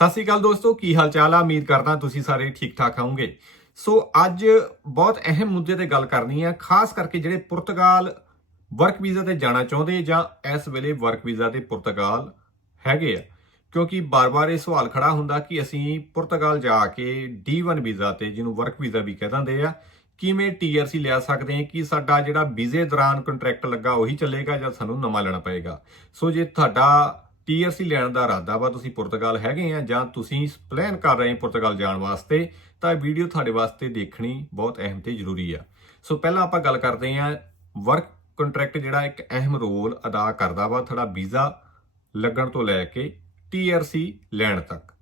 ਸਤਿ ਸ਼੍ਰੀ ਅਕਾਲ ਦੋਸਤੋ, ਕੀ ਹਾਲ ਚਾਲ ਆ। ਉਮੀਦ ਕਰਦਾ ਤੁਸੀਂ ਸਾਰੇ ਠੀਕ ਠਾਕ ਹੋਵੋਗੇ। ਸੋ ਅੱਜ ਬਹੁਤ ਅਹਿਮ ਮੁੱਦੇ ਤੇ ਗੱਲ ਕਰਨੀ ਆ, ਖਾਸ ਕਰਕੇ ਜਿਹੜੇ ਪੁਰਤਗਾਲ ਵਰਕ ਵੀਜ਼ਾ ਤੇ ਜਾਣਾ ਚਾਹੁੰਦੇ ਜਾਂ ਇਸ ਵੇਲੇ ਵਰਕ ਵੀਜ਼ਾ ਤੇ ਪੁਰਤਗਾਲ ਹੈਗੇ ਆ। ਕਿਉਂਕਿ ਬਾਰ-ਬਾਰ ਇਹ ਸਵਾਲ ਖੜਾ ਹੁੰਦਾ ਕਿ ਅਸੀਂ ਪੁਰਤਗਾਲ ਜਾ ਕੇ D1 ਵੀਜ਼ਾ ਤੇ, ਜਿਹਨੂੰ ਵਰਕ ਵੀਜ਼ਾ ਵੀ ਕਹਿ ਦਿੰਦੇ ਆ, ਕਿਵੇਂ TRC ਲਿਆ ਸਕਦੇ ਹਾਂ। ਕਿ ਸਾਡਾ ਜਿਹੜਾ ਵੀਜ਼ੇ ਦੌਰਾਨ ਕੰਟਰੈਕਟ ਲੱਗਾ ਉਹੀ ਚੱਲੇਗਾ ਜਾਂ ਸਾਨੂੰ ਨਵਾਂ ਲੈਣਾ ਪਏਗਾ। ਸੋ ਜੇ ਤੁਹਾਡਾ TRC ਲੈਣ ਦਾ ਇਰਾਦਾ ਵਾ, ਤੁਸੀਂ ਪੁਰਤਗਾਲ ਹੈਗੇ ਆ ਜਾਂ ਤੁਸੀਂ ਪਲਾਨ ਕਰ ਰਹੇ ਹੋ ਪੁਰਤਗਾਲ ਜਾਣ ਵਾਸਤੇ, ਤਾਂ ਵੀਡੀਓ ਤੁਹਾਡੇ ਵਾਸਤੇ ਦੇਖਣੀ ਬਹੁਤ ਅਹਿਮ ਤੇ ਜ਼ਰੂਰੀ ਆ। ਸੋ ਪਹਿਲਾਂ ਆਪਾਂ ਗੱਲ ਕਰਦੇ ਹਾਂ, ਵਰਕ ਕੰਟਰੈਕਟ ਜਿਹੜਾ ਇੱਕ ਅਹਿਮ ਰੋਲ ਅਦਾ ਕਰਦਾ ਵਾ ਤੁਹਾਡਾ ਵੀਜ਼ਾ ਲੱਗਣ ਤੋਂ ਲੈ ਕੇ TRC ਲੈਣ ਤੱਕ।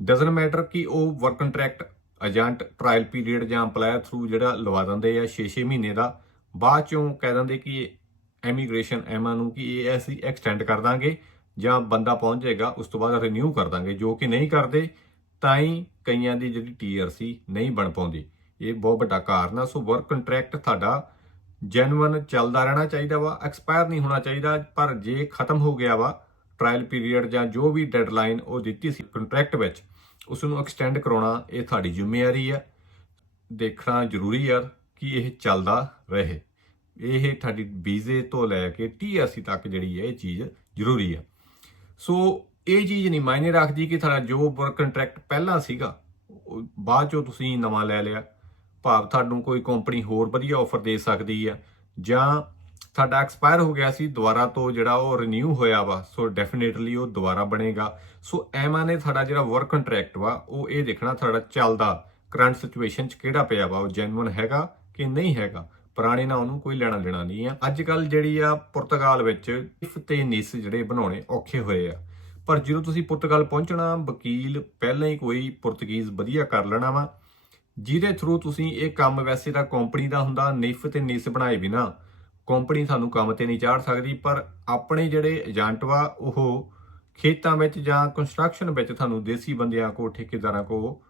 ਡਜ਼ਨਟ ਮੈਟਰ ਕਿ ਉਹ work contract agent trial period ਜਾਂ ਅੰਪਲਾਇਰ ਥਰੂ ਜਿਹੜਾ ਲਵਾ ਦਿੰਦੇ ਆ 6-6 ਮਹੀਨੇ ਦਾ, ਬਾਅਦ ਚੋਂ ਕਹਿ ਦਿੰਦੇ ਕਿ ਇਮੀਗ੍ਰੇਸ਼ਨ ਐਮਾ ਨੂੰ ਕਿ ਇਹ ਅਸੀਂ ਐਕਸਟੈਂਡ ਕਰ ਦਾਂਗੇ ਜਾਂ ਬੰਦਾ ਪਹੁੰਚ ਜਾਏਗਾ ਉਸ ਤੋਂ ਬਾਅਦ ਰੀਨਿਊ ਕਰ ਦਾਂਗੇ, ਜੋ ਕਿ ਨਹੀਂ ਕਰਦੇ। ਤਾਂ ਹੀ ਕਈਆਂ ਦੀ ਜਿਹੜੀ TRC ਨਹੀਂ ਬਣ ਪਾਉਂਦੀ। ਇਹ ਬਹੁਤ ਵੱਡਾ ਕਾਰਨ ਆ। ਸੋ ਵਰਕ ਕੰਟਰੈਕਟ ਤੁਹਾਡਾ ਜੈਨੂਅਨ ਚੱਲਦਾ ਰਹਿਣਾ ਚਾਹੀਦਾ ਵਾ, ਐਕਸਪਾਇਰ ਨਹੀਂ ਹੋਣਾ ਚਾਹੀਦਾ। ਪਰ ਜੇ ਖਤਮ ਹੋ ਗਿਆ ਵਾ ਟ੍ਰਾਇਲ ਪੀਰੀਅਡ ਜਾਂ ਜੋ ਵੀ ਡੈਡਲਾਈਨ ਉਹ ਦਿੱਤੀ ਸੀ ਕੰਟਰੈਕਟ ਵਿੱਚ, ਉਸ ਨੂੰ ਐਕਸਟੈਂਡ ਕਰਾਉਣਾ ਇਹ ਤੁਹਾਡੀ ਜ਼ਿੰਮੇਵਾਰੀ ਆ। ਦੇਖਣਾ ਜ਼ਰੂਰੀ ਆ ਕਿ ਇਹ ਚੱਲਦਾ ਰਹੇ। ਇਹ ਤੁਹਾਡੀ ਵੀਜ਼ੇ ਤੋਂ ਲੈ ਕੇ TRC ਤੱਕ ਜਿਹੜੀ ਹੈ ਇਹ ਚੀਜ਼ ਜ਼ਰੂਰੀ ਆ। ਸੋ ਇਹ ਚੀਜ਼ ਨਹੀਂ ਮਾਇਨੇ ਰੱਖਦੀ ਕਿ ਤੁਹਾਡਾ ਜੋ ਵਰਕ ਕੰਟਰੈਕਟ ਪਹਿਲਾਂ ਸੀਗਾ ਬਾਅਦ ਚੋਂ ਤੁਸੀਂ ਨਵਾਂ ਲੈ ਲਿਆ, ਭਾਵ ਤੁਹਾਨੂੰ ਕੋਈ ਕੰਪਨੀ ਹੋਰ ਵਧੀਆ ਆਫਰ ਦੇ ਸਕਦੀ ਆ, ਜਾਂ ਤੁਹਾਡਾ ਐਕਸਪਾਇਰ ਹੋ ਗਿਆ ਸੀ ਦੁਬਾਰਾ ਤੋਂ ਜਿਹੜਾ ਉਹ ਰੀਨਿਊ ਹੋਇਆ ਵਾ, ਸੋ ਡੈਫੀਨੇਟਲੀ ਉਹ ਦੁਬਾਰਾ ਬਣੇਗਾ। ਸੋ ਐਮਾਂ ਨੇ ਤੁਹਾਡਾ ਜਿਹੜਾ ਵਰਕ ਕੰਟਰੈਕਟ ਵਾ ਉਹ ਇਹ ਦੇਖਣਾ ਤੁਹਾਡਾ ਚੱਲਦਾ ਕਰੰਟ ਸਿਚੁਏਸ਼ਨ 'ਚ ਕਿਹੜਾ ਪਿਆ ਵਾ, ਉਹ ਜੈਨੂਅਨ ਹੈਗਾ ਕਿ ਨਹੀਂ ਹੈਗਾ। ਪੁਰਾਣੇ ਨਾਲ ਉਹਨੂੰ ਕੋਈ ਲੈਣਾ ਦੇਣਾ ਨਹੀਂ ਆ। ਅੱਜ ਕੱਲ ਜਿਹੜੀ ਆ ਪੁਰਤਗਾਲ ਵਿੱਚ ਇਫ ਤੇ ਨਿਸ ਜਿਹੜੇ ਬਣਾਉਣੇ ਔਖੇ ਹੋਏ ਆ। ਪਰ ਜਦੋਂ ਤੁਸੀਂ ਪੁਰਤਗਾਲ ਪਹੁੰਚਣਾ, ਵਕੀਲ ਪਹਿਲਾਂ ਹੀ ਕੋਈ ਪੁਰਤਗੀਜ਼ ਵਧੀਆ ਕਰ ਲੈਣਾ ਵਾ, ਜਿਹਦੇ ਥਰੂ ਤੁਸੀਂ ਇਹ ਕੰਮ, ਵੈਸੇ ਤਾਂ ਕੰਪਨੀ ਦਾ ਹੁੰਦਾ, ਨਿਫ ਤੇ ਨਿਸ ਬਣਾਏ ਬਿਨਾ ਕੰਪਨੀ ਤੁਹਾਨੂੰ ਕੰਮ ਤੇ ਨਹੀਂ ਚਾੜ ਸਕਦੀ। ਪਰ ਆਪਣੇ ਜਿਹੜੇ ਏਜੰਟ ਵਾ ਉਹ ਖੇਤਾਂ ਵਿੱਚ ਜਾਂ ਕੰਸਟਰਕਸ਼ਨ ਵਿੱਚ ਤੁਹਾਨੂੰ ਦੇਸੀ ਬੰਦਿਆਂ ਕੋ, ਠੇਕੇਦਾਰਾਂ ਕੋ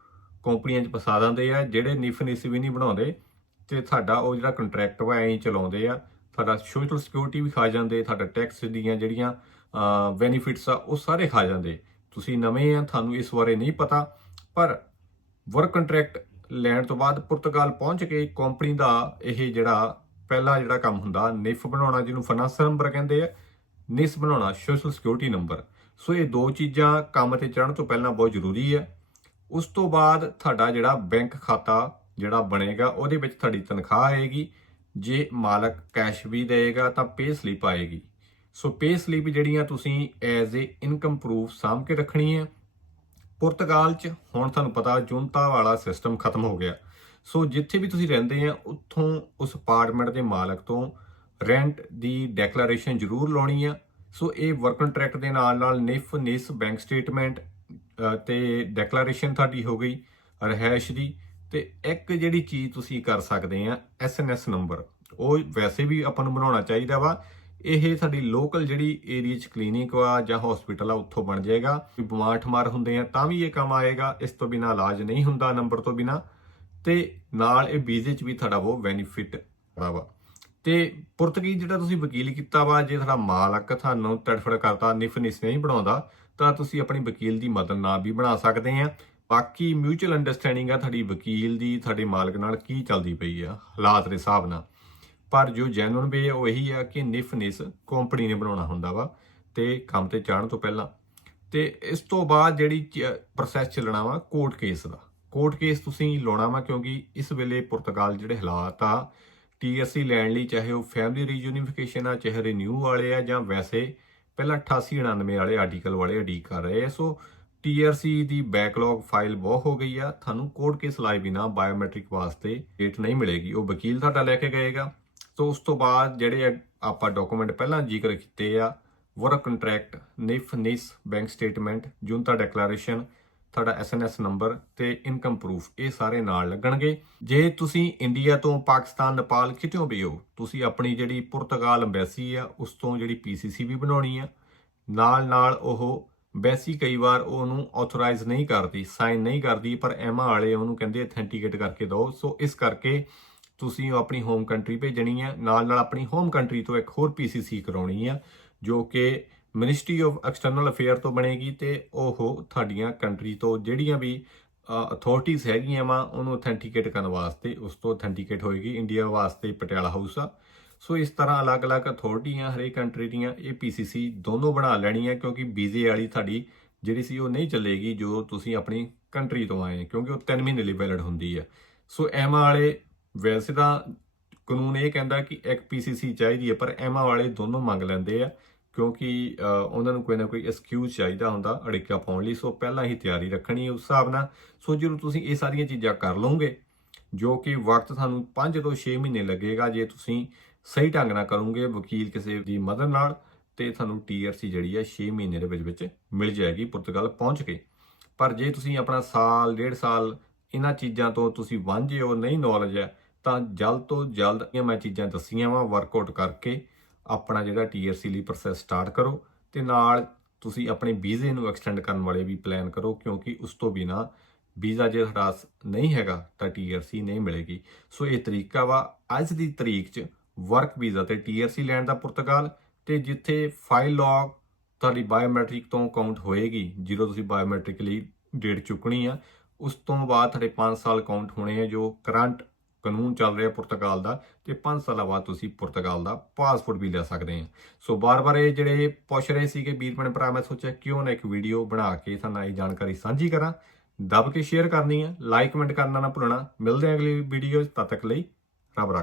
ਕੰਪਨੀਆਂ 'ਚ ਫਸਾ ਦਿੰਦੇ ਆ, ਜਿਹੜੇ ਨਿਫ ਨਿਸ ਵੀ ਨਹੀਂ ਬਣਾਉਂਦੇ ਤੇ ਤੁਹਾਡਾ ਉਹ ਜਿਹੜਾ ਕੰਟਰੈਕਟ ਵਾ ਐਂ ਚਲਾਉਂਦੇ ਆ। ਤੁਹਾਡਾ ਸੋਸ਼ਲ ਸਿਕਿਉਰਿਟੀ ਵੀ ਖਾ ਜਾਂਦੇ, ਤੁਹਾਡਾ ਟੈਕਸ ਦੀਆਂ ਜਿਹੜੀਆਂ ਬੈਨੀਫਿਟਸ ਆ ਉਹ ਸਾਰੇ ਖਾ ਜਾਂਦੇ। ਤੁਸੀਂ ਨਵੇਂ ਆ, ਤੁਹਾਨੂੰ ਇਸ ਬਾਰੇ ਨਹੀਂ ਪਤਾ। ਪਰ ਵਰਕ ਕੰਟਰੈਕਟ ਲੈਣ ਤੋਂ ਬਾਅਦ ਪੁਰਤਗਾਲ ਪਹੁੰਚ ਕੇ ਕੰਪਨੀ ਦਾ ਇਹ ਜਿਹੜਾ ਪਹਿਲਾ ਜਿਹੜਾ ਕੰਮ ਹੁੰਦਾ ਨਿਫ ਬਣਾਉਣਾ, ਜਿਹਨੂੰ ਫਾਈਨਾਂਸ ਨੰਬਰ ਕਹਿੰਦੇ ਆ, ਨਿਸ ਬਣਾਉਣਾ ਸੋਸ਼ਲ ਸਿਕਿਉਰਿਟੀ ਨੰਬਰ। ਸੋ ਇਹ ਦੋ ਚੀਜ਼ਾਂ ਕੰਮ ਤੇ ਚੜ੍ਹਨ ਤੋਂ ਪਹਿਲਾਂ ਬਹੁਤ ਜ਼ਰੂਰੀ ਆ। ਉਸ ਤੋਂ ਬਾਅਦ ਤੁਹਾਡਾ ਜਿਹੜਾ ਬੈਂਕ ਖਾਤਾ ਜਿਹੜਾ ਬਣੇਗਾ ਉਹਦੇ ਵਿੱਚ ਤੁਹਾਡੀ ਤਨਖਾਹ ਆਏਗੀ। ਜੇ ਮਾਲਕ ਕੈਸ਼ ਵੀ ਦੇਗਾ ਤਾਂ ਪੇ ਸਲਿੱਪ ਆਏਗੀ। ਸੋ ਪੇ ਸਲਿੱਪ ਜਿਹੜੀਆਂ ਤੁਸੀਂ ਐਜ਼ ਏ ਇਨਕਮ ਪ੍ਰੂਫ ਸਾਂਭ ਕੇ ਰੱਖਣੀ ਹੈ। ਪੁਰਤਗਾਲ 'ਚ ਹੁਣ ਤੁਹਾਨੂੰ ਪਤਾ ਜੁਨਤਾ ਵਾਲਾ ਸਿਸਟਮ ਖਤਮ ਹੋ ਗਿਆ। ਸੋ ਜਿੱਥੇ ਵੀ ਤੁਸੀਂ ਰਹਿੰਦੇ ਆ ਉੱਥੋਂ ਉਸ ਅਪਾਰਟਮੈਂਟ ਦੇ ਮਾਲਕ ਤੋਂ ਰੈਂਟ ਦੀ ਡੈਕਲੇਰੇਸ਼ਨ ਜ਼ਰੂਰ ਲਾਉਣੀ ਆ। ਸੋ ਇਹ ਵਰਕ ਕੰਟਰੈਕਟ ਦੇ ਨਾਲ ਨਾਲ ਨਿਫ ਨਿਸ ਬੈਂਕ ਸਟੇਟਮੈਂਟ ਤੇ ਡੈਕਲੇਰੇਸ਼ਨ ਤੁਹਾਡੀ ਹੋ ਗਈ ਰਿਹਾਇਸ਼ ਦੀ। ਤੇ ਇੱਕ ਜਿਹੜੀ ਚੀਜ਼ ਤੁਸੀਂ ਕਰ ਸਕਦੇ ਆ SNS ਨੰਬਰ, ਉਹ ਵੈਸੇ ਵੀ ਆਪਾਂ ਨੂੰ ਬਣਾਉਣਾ ਚਾਹੀਦਾ ਵਾ। ਇਹ ਸਾਡੀ ਲੋਕਲ ਜਿਹੜੀ ਏਰੀਆ 'ਚ ਕਲੀਨਿਕ ਵਾ ਜਾਂ ਹਸਪੀਟਲ ਆ ਉੱਥੋਂ ਬਣ ਜਾਏਗਾ। ਬਿਮਾਰ ਠਮਾਰ ਹੁੰਦੇ ਆ ਤਾਂ ਵੀ ਇਹ ਕੰਮ ਆਏਗਾ। ਇਸ ਤੋਂ ਬਿਨਾਂ ਇਲਾਜ ਨਹੀਂ ਹੁੰਦਾ ਨੰਬਰ ਤੋਂ ਬਿਨਾਂ। ਤੇ ਨਾਲ ਇਹ ਵੀਜ਼ੇ 'ਚ ਵੀ ਤੁਹਾਡਾ ਉਹ ਬੈਨੀਫਿਟ ਵਾ। ਤੇ ਪੁਰਤਗੀਜ਼ ਜਿਹੜਾ ਤੁਸੀਂ ਵਕੀਲ ਕੀਤਾ ਵਾ, ਜੇ ਤੁਹਾਡਾ ਮਾਲਕ ਤੁਹਾਨੂੰ ਤੜਫੜ ਕਰਤਾ, ਨਿਫ ਨਿਸ ਨਹੀਂ ਬਣਾਉਂਦਾ, ਤਾਂ ਤੁਸੀਂ ਆਪਣੀ ਵਕੀਲ ਦੀ ਮਦਦ ਨਾਲ ਵੀ ਬਣਾ ਸਕਦੇ ਆ। ਬਾਕੀ ਮਿਊਚੁਅਲ ਅੰਡਰਸਟੈਂਡਿੰਗ ਆ ਤੁਹਾਡੀ ਵਕੀਲ ਦੀ ਤੁਹਾਡੇ ਮਾਲਕ ਨਾਲ ਕੀ ਚੱਲਦੀ ਪਈ ਆ ਹਾਲਾਤ ਦੇ ਹਿਸਾਬ ਨਾਲ। ਪਰ ਜੋ ਜੈਨੂਅਨ ਵੇ ਉਹ ਇਹੀ ਆ ਕਿ ਨਿਫ ਨਿਸ ਕੰਪਨੀ ਨੇ ਬਣਾਉਣਾ ਹੁੰਦਾ ਵਾ ਤੇ ਕੰਮ ਤੇ ਚਾੜਨ ਤੋਂ ਪਹਿਲਾਂ। ਤੇ ਇਸ ਤੋਂ ਬਾਅਦ ਜਿਹੜੀ ਪ੍ਰੋਸੈਸ ਚੱਲਣਾ ਵਾ ਕੋਰਟ ਕੇਸ ਦਾ। ਕੋਰਟ ਕੇਸ ਤੁਸੀਂ ਲਾਉਣਾ ਵਾ ਕਿਉਂਕਿ ਇਸ ਵੇਲੇ ਪੁਰਤਗਾਲ ਜਿਹੜੇ ਹਾਲਾਤ ਆ TRC ਲੈਣ ਲਈ, ਚਾਹੇ ਉਹ ਫੈਮਿਲੀ ਰੀਯੂਨੀਫਿਕੇਸ਼ਨ ਆ, ਚਾਹੇ ਰੀਨਿਊ ਵਾਲੇ ਆ, ਜਾਂ ਵੈਸੇ ਪਹਿਲਾਂ 88-99 ਵਾਲੇ ਆਰਟੀਕਲ ਵਾਲੇ ਉਡੀਕ ਕਰ ਰਹੇ ਆ। ਸੋ TRC ਦੀ ਬੈਕਲੌਗ ਫਾਈਲ ਬਹੁਤ ਹੋ ਗਈ ਆ। ਤੁਹਾਨੂੰ ਕੋਰਟ ਕੇਸ ਲਾਏ ਬਿਨਾ ਬਾਇਓਮੈਟ੍ਰਿਕ ਵਾਸਤੇ ਡੇਟ ਨਹੀਂ ਮਿਲੇਗੀ, ਉਹ ਵਕੀਲ ਤੁਹਾਡਾ ਲੈ ਕੇ ਗਏਗਾ। ਸੋ ਉਸ ਤੋਂ ਬਾਅਦ ਜਿਹੜੇ ਆਪਾਂ ਡਾਕੂਮੈਂਟ ਪਹਿਲਾਂ ਜ਼ਿਕਰ ਕੀਤੇ ਆ, work contract, NIF NISS bank statement, ਜੁਨਤਾ ਡੈਕਲੇਰੇਸ਼ਨ, ਤੁਹਾਡਾ SNS ਨੰਬਰ ਤੇ ਇਨਕਮ ਪ੍ਰੂਫ, ਇਹ ਸਾਰੇ ਨਾਲ ਲੱਗਣਗੇ। ਜੇ ਤੁਸੀਂ ਇੰਡੀਆ ਤੋਂ, ਪਾਕਿਸਤਾਨ, ਨੇਪਾਲ ਕਿਤੋਂ ਵੀ ਹੋ, ਤੁਸੀਂ ਆਪਣੀ ਜਿਹੜੀ ਪੁਰਤਗਾਲ ਅੰਬੈਸੀ ਆ ਉਸ ਤੋਂ ਜਿਹੜੀ PCC ਵੀ ਬਣਾਉਣੀ ਆ। ਨਾਲ ਉਹ ਵੈਸੀ ਕਈ ਵਾਰ ਉਹਨੂੰ ਆਥੋਰਾਈਜ਼ ਨਹੀਂ ਕਰਦੀ, ਸਾਈਨ ਨਹੀਂ ਕਰਦੀ, ਪਰ ਐਮਾ ਵਾਲੇ ਉਹਨੂੰ ਕਹਿੰਦੇ ਅਥੈਂਟੀਕੇਟ ਕਰਕੇ ਦਿਓ। ਸੋ ਇਸ ਕਰਕੇ ਤੁਸੀਂ ਆਪਣੀ ਹੋਮ ਕੰਟਰੀ ਭੇਜਣੀ ਆ। ਨਾਲ ਆਪਣੀ ਹੋਮ ਕੰਟਰੀ ਤੋਂ ਇੱਕ ਹੋਰ PCC ਕਰਾਉਣੀ ਆ, ਜੋ ਕਿ ਮਿਨਿਸਟਰੀ ਆਫ ਐਕਸਟਰਨਲ ਅਫੇਅਰ ਤੋਂ ਬਣੇਗੀ ਤੇ ਉਹ ਤੁਹਾਡੀਆਂ ਕੰਟਰੀ ਤੋਂ ਜਿਹੜੀਆਂ ਵੀ ਅਥਾਰਟੀਜ਼ ਹੈਗੀਆਂ ਵਾ ਉਹਨੂੰ ਅਥੈਂਟੀਕੇਟ ਕਰਨ ਵਾਸਤੇ ਉਸ ਤੋਂ ਅਥੈਂਟੀਕੇਟ ਹੋਏਗੀ। ਇੰਡੀਆ ਵਾਸਤੇ ਪਟਿਆਲਾ ਹਾਊਸ ਆ। ਸੋ ਇਸ ਤਰ੍ਹਾਂ ਅਲੱਗ-ਅਲੱਗ ਅਥਾਰਟੀਆਂ ਹਰੇਕ ਕੰਟਰੀ ਦੀਆਂ ਇਹ PCC ਦੋਨੋਂ ਬਣਾ ਲੈਣੀਆਂ, ਕਿਉਂਕਿ ਵੀਜ਼ੇ ਵਾਲੀ ਤੁਹਾਡੀ ਜਿਹੜੀ ਸੀ ਉਹ ਨਹੀਂ ਚੱਲੇਗੀ ਜੋ ਤੁਸੀਂ ਆਪਣੀ ਕੰਟਰੀ ਤੋਂ ਆਏ, ਕਿਉਂਕਿ ਉਹ 3 ਮਹੀਨੇ ਲਈ ਵੈਲਿਡ ਹੁੰਦੀ ਆ। ਸੋ ਐਮਾ ਵਾਲੇ ਵੈਸੇ ਤਾਂ ਕਾਨੂੰਨ ਇਹ ਕਹਿੰਦਾ ਕਿ ਇੱਕ PCC ਚਾਹੀਦੀ ਹੈ, ਪਰ ਐਮਾ ਵਾਲੇ ਦੋਨੋਂ ਮੰਗ ਲੈਂਦੇ ਆ, ਕਿਉਂਕਿ ਉਹਨਾਂ ਨੂੰ ਕੋਈ ਨਾ ਕੋਈ ਐਕਸਕਿਊਜ਼ ਚਾਹੀਦਾ ਹੁੰਦਾ ਅੜਿੱਕਾ ਪਾਉਣ ਲਈ। ਸੋ ਪਹਿਲਾਂ ਹੀ ਤਿਆਰੀ ਰੱਖਣੀ ਉਸ ਹਿਸਾਬ ਨਾਲ। ਸੋ ਜਦੋਂ ਤੁਸੀਂ ਇਹ ਸਾਰੀਆਂ ਚੀਜ਼ਾਂ ਕਰ ਲਓਗੇ, ਜੋ ਕਿ ਵਕਤ ਤੁਹਾਨੂੰ 5 ਤੋਂ 6 ਮਹੀਨੇ ਲੱਗੇਗਾ ਜੇ ਤੁਸੀਂ ਸਹੀ ਢੰਗ ਨਾਲ ਕਰੋਗੇ ਵਕੀਲ ਕਿਸੇ ਦੀ ਮਦਦ ਨਾਲ, ਤੇ ਤੁਹਾਨੂੰ TRC ਜਿਹੜੀ ਹੈ 6 ਮਹੀਨੇ ਦੇ ਵਿੱਚ ਮਿਲ ਜਾਏਗੀ ਪੁਰਤਗਾਲ ਪਹੁੰਚ ਕੇ। ਪਰ ਜੇ ਤੁਸੀਂ ਆਪਣਾ ਸਾਲ 1.5 ਸਾਲ ਇਹਨਾਂ ਚੀਜ਼ਾਂ ਤੋਂ ਤੁਸੀਂ ਵਾਂਝੇ ਹੋ, ਨਹੀਂ ਨੌਲੇਜ ਹੈ, ਤਾਂ ਜਲਦ ਤੋਂ ਜਲਦ ਇਹ ਮੈਂ ਚੀਜ਼ਾਂ ਦੱਸੀਆਂ ਵਾ ਵਰਕਆਊਟ ਕਰਕੇ ਆਪਣਾ ਜਿਹੜਾ TRC ਲਈ ਪ੍ਰੋਸੈਸ ਸਟਾਰਟ ਕਰੋ, ਤੇ ਨਾਲ ਤੁਸੀਂ ਆਪਣੇ ਵੀਜ਼ੇ ਨੂੰ ਐਕਸਟੈਂਡ ਕਰਨ ਵਾਲੇ ਵੀ ਪਲਾਨ ਕਰੋ, ਕਿਉਂਕਿ ਉਸ ਤੋਂ ਬਿਨਾ ਵੀਜ਼ਾ ਜੇ ਤੁਹਾਡਾ ਨਹੀਂ ਹੈਗਾ ਤਾਂ TRC ਨਹੀਂ ਮਿਲੇਗੀ। ਸੋ ਇਹ ਤਰੀਕਾ ਵਾ ਅੱਜ ਦੀ ਤਰੀਕ 'ਚ ਵਰਕ ਵੀਜ਼ਾ ਤੇ TRC ਲੈਣ ਦਾ ਪੁਰਤਗਾਲ। ਤੇ ਜਿੱਥੇ ਫਾਈਲ ਲੌਗ ਤੁਹਾਡੀ ਬਾਇਓਮੈਟ੍ਰਿਕ ਤੋਂ ਕਾਊਂਟ ਹੋਏਗੀ, ਜਦੋਂ ਤੁਸੀਂ ਬਾਇਓਮੈਟ੍ਰਿਕ ਲਈ ਡੇਟ ਚੁੱਕਣੀ ਆ, ਉਸ ਤੋਂ ਬਾਅਦ ਤੁਹਾਡੇ 5 ਸਾਲ ਕਾਊਂਟ ਹੋਣੇ ਆ, ਜੋ ਕਰੰਟ ਕਾਨੂੰਨ ਚੱਲ ਰਿਹਾ ਪੁਰਤਗਾਲ ਦਾ, ਤੇ 5 ਸਾਲਾਂ ਬਾਅਦ ਤੁਸੀਂ ਪੁਰਤਗਾਲ ਦਾ ਪਾਸਪੋਰਟ ਵੀ ਲੈ ਸਕਦੇ ਆ। ਸੋ ਬਾਰ-ਬਾਰ ਇਹ ਜਿਹੜੇ ਪੁੱਛ ਰਹੇ ਸੀ ਕਿ ਵੀਰ ਭੈਣ ਭਰਾ, ਮੈਂ ਸੋਚਿਆ ਕਿਉਂ ਨਾ ਇੱਕ ਵੀਡੀਓ ਬਣਾ ਕੇ ਤੁਹਾਨੂੰ ਇਹ ਜਾਣਕਾਰੀ ਸਾਂਝੀ ਕਰਾਂ। ਦੱਬ ਕੇ ਸ਼ੇਅਰ ਕਰਨੀ ਆ, ਲਾਈਕ ਕਮੈਂਟ ਕਰਨਾ ਨਾ ਭੁੱਲਣਾ। ਮਿਲਦੇ ਆ ਅਗਲੀ ਵੀਡੀਓ, ਤਦ ਤੱਕ ਲਈ ਰੱਬ ਰੱਖਾ।